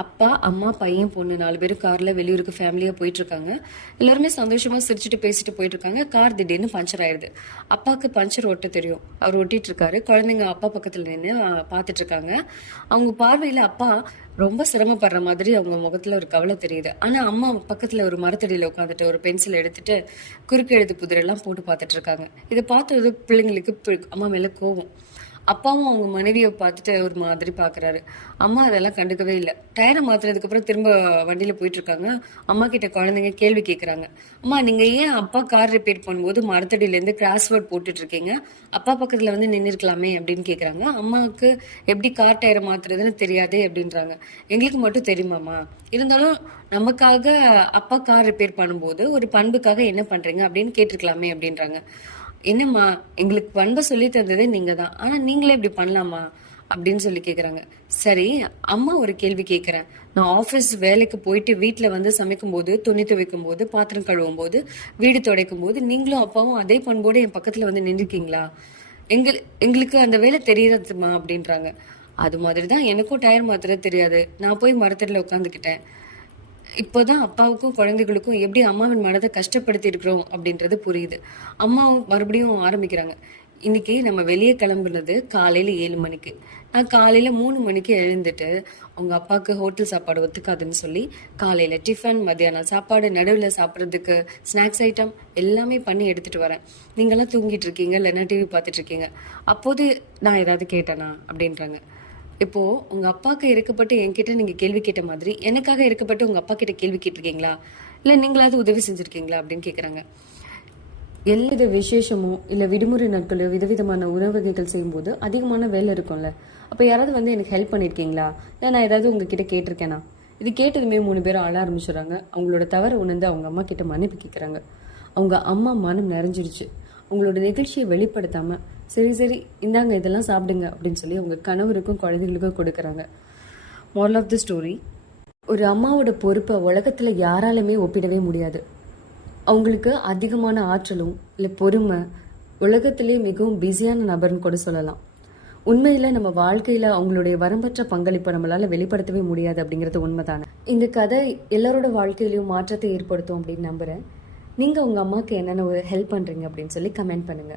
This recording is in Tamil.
அப்பா, அம்மா, பையன், பொண்ணு 4 பேரும் கார்ல வெளியூருக்கு ஃபேமிலியா போயிட்டு இருக்காங்க. எல்லாருமே சந்தோஷமா சிரிச்சுட்டு பேசிட்டு போயிட்டு இருக்காங்க. கார் திடீர்னு பஞ்சர் ஆயிடுது. அப்பாவுக்கு பஞ்சர் ஓட்ட தெரியும். அவர் ஓட்டிட்டு இருக்காரு. குழந்தைங்க அப்பா பக்கத்துல நின்று பார்த்துட்டு இருக்காங்க. அவங்க பார்வையில அப்பா ரொம்ப சிரமப்படுற மாதிரி அவங்க முகத்துல ஒரு கவலை தெரியுது. ஆனா அம்மா பக்கத்துல ஒரு மரத்தடியில உட்காந்துட்டு ஒரு பென்சில் எடுத்துட்டு குறுக்கு எழுத்து புதிரெல்லாம் போட்டு பார்த்துட்டு இருக்காங்க. இதை பார்த்தது பிள்ளைங்களுக்கு அம்மா மேல கோவம். அப்பாவும் அவங்க மனைவியை பார்த்துட்டு ஒரு மாதிரி பாக்குறாரு. அம்மா அதெல்லாம் கண்டுக்கவே இல்லை. டயரை மாத்துறதுக்கு அப்புறம் திரும்ப வண்டியில போயிட்டு இருக்காங்க. அம்மா கிட்ட குழந்தைங்க கேள்வி கேட்கறாங்க. அம்மா, நீங்க ஏன் அப்பா கார் ரிப்பேர் பண்ணும்போது மரத்தடியில இருந்து கிராஸ்வேர்ட் போட்டுட்டு இருக்கீங்க? அப்பா பக்கத்துல வந்து நின்று இருக்கலாமே அப்படின்னு கேக்குறாங்க. அம்மாவுக்கு எப்படி கார் டயரை மாத்துறதுன்னு தெரியாதே அப்படின்றாங்க. எங்களுக்கு மட்டும் தெரியுமாமா, இருந்தாலும் நமக்காக அப்பா கார் ரிப்பேர் பண்ணும்போது ஒரு பண்புக்காக என்ன பண்றீங்க அப்படின்னு கேட்டிருக்கலாமே அப்படின்றாங்க. என்னம்மா, எங்களுக்கு பண்பை சொல்லி தந்ததே நீங்க தான், ஆனா நீங்களே இப்படி பண்ணலாமா அப்படின்னு சொல்லி கேக்குறாங்க. சரி, அம்மா ஒரு கேள்வி கேக்குறேன். நான் ஆபீஸ் வேலைக்கு போயிட்டு வீட்டுல வந்து சமைக்கும் போது, துணி துவைக்கும் போது, பாத்திரம் கழுவும் போது, வீடு துடைக்கும் போது நீங்களும் அப்பாவும் அதே பண்போடு என் பக்கத்துல வந்து நின்றுக்கீங்களா? எங்களுக்கு அந்த வேலை தெரியாதுமா அப்படின்றாங்க. அது மாதிரிதான் எனக்கும் டயர் மாத்திர தெரியாது. நான் போய் மரத்தடியில உட்காந்துக்கிட்டேன். இப்போதான் அப்பாவுக்கும் குழந்தைகளுக்கும் எப்படி அம்மாவின் மனதை கஷ்டப்படுத்தி இருக்கிறோம் அப்படின்றது புரியுது. அம்மாவும் மறுபடியும் ஆரம்பிக்கிறாங்க. இன்னைக்கு நம்ம வெளியே கிளம்புனது காலையில 7 மணிக்கு. நான் காலையில 3 மணிக்கு எழுந்துட்டு உங்க அப்பாவுக்கு ஹோட்டல் சாப்பாடு ஒத்துக்காதுன்னு சொல்லி காலையில டிஃபன், மத்தியானம் சாப்பாடு, நடுவில் சாப்பிட்றதுக்கு ஸ்நாக்ஸ் ஐட்டம் எல்லாமே பண்ணி எடுத்துட்டு வரேன். நீங்கெல்லாம் தூங்கிட்டு இருக்கீங்க, இல்லைன்னா டிவி பார்த்துட்டு இருக்கீங்க. அப்போது நான் ஏதாவது கேட்டேனா அப்படின்றாங்க. இப்போ உங்க அப்பாவுக்கு இறக்கப்பட்டு என்கிட்ட நீங்க கேள்வி கேட்ட மாதிரி எனக்காக இறக்கப்பட்டு உங்க அப்பா கிட்ட கேள்வி கேட்டிருக்கீங்களா, இல்ல நீங்களாவது உதவி செஞ்சிருக்கீங்களா அப்படின்னு கேக்குறாங்க. எல்லா விசேஷமோ இல்ல விடுமுறை நாட்களோ விதவிதமான உணவகைகள் செய்யும் போது அதிகமான வேலை இருக்கும்ல, அப்ப யாராவது வந்து எனக்கு ஹெல்ப் பண்ணிருக்கீங்களா, இல்ல நான் ஏதாவது உங்ககிட்ட கேட்டிருக்கேனா? இது கேட்டதுமே 3 பேரும் ஆள ஆரம்பிச்சுறாங்க. அவங்களோட தவறை உணர்ந்து அவங்க அம்மா கிட்ட மன்னிப்பு கேட்கறாங்க. அவங்க அம்மா மனம் நிறைஞ்சிருச்சு. அவங்களோட நிகழ்ச்சியை வெளிப்படுத்தாம சரி சரி இந்தாங்க இதெல்லாம் சாப்பிடுங்க அப்படின்னு சொல்லி அவங்க கணவருக்கும் குழந்தைகளுக்கும் கொடுக்கறாங்க. மோரல் ஆஃப் தி ஸ்டோரி, ஒரு அம்மாவோட பொறுப்பை உலகத்துல யாராலுமே ஒப்பிடவே முடியாது. அவங்களுக்கு அதிகமான ஆற்றலும் இல்ல பொறுமை, உலகத்திலேயே மிகவும் பிஸியான நபர்னு கூட சொல்லலாம். உண்மையில நம்ம வாழ்க்கையில அவங்களுடைய வரம்பற்ற பங்களிப்பை நம்மளால வெளிப்படுத்தவே முடியாது அப்படிங்கிறது உண்மைதானே. இந்த கதை எல்லாரோட வாழ்க்கையிலயும் மாற்றத்தை ஏற்படுத்தும் அப்படின்னு நம்புறேன். நீங்க உங்க அம்மாக்கு என்னென்ன ஒரு ஹெல்ப் பண்றீங்க அப்படின்னு சொல்லி கமெண்ட் பண்ணுங்க.